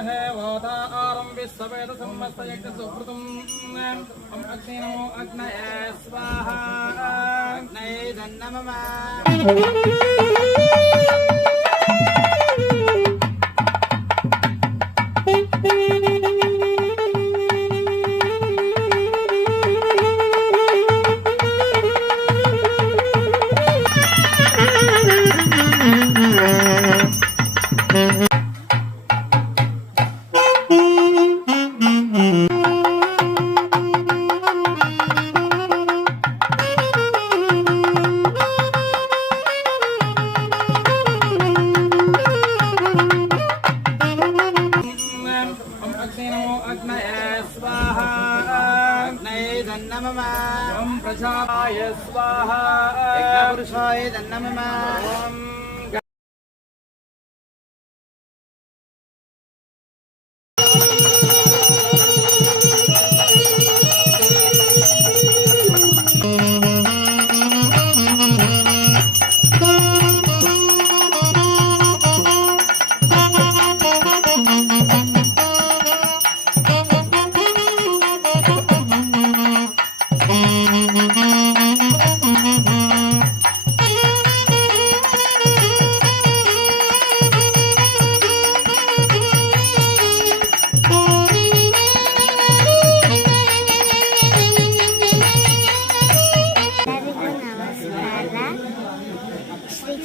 ोतम्बणेमहे वोता आरम्भिस्सवेद सम्मस्तयज्ञसुकृतम् ॐ अग्ने नमो अग्नये स्वाहा अग्नये दन्नमः अग्नये दन्नमः ॐ प्रजाय स्वाहा यज्ञपुरुषाय दन्नमः ॐ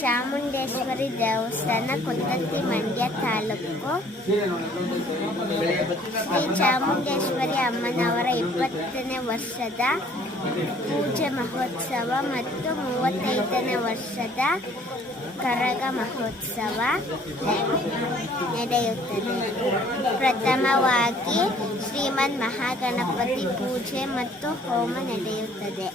ಚಾಮುಂಡೇಶ್ವರಿ ದೇವಸ್ಥಾನ ಕೊತ್ತತ್ತಿ ಮಂಡ್ಯ ತಾಲೂಕು. ಶ್ರೀ ಚಾಮುಂಡೇಶ್ವರಿ ಅಮ್ಮನವರ ಇಪ್ಪತ್ತನೇ ವರ್ಷದ ಪೂಜೆ ಮಹೋತ್ಸವ ಮತ್ತು ಮೂವತ್ತೈದನೇ ವರ್ಷದ ಕರಗ ಮಹೋತ್ಸವ ನಡೆಯುತ್ತದೆ. ಪ್ರಥಮವಾಗಿ ಶ್ರೀಮನ್ ಮಹಾಗಣಪತಿ ಪೂಜೆ ಮತ್ತು ಹೋಮ ನಡೆಯುತ್ತದೆ.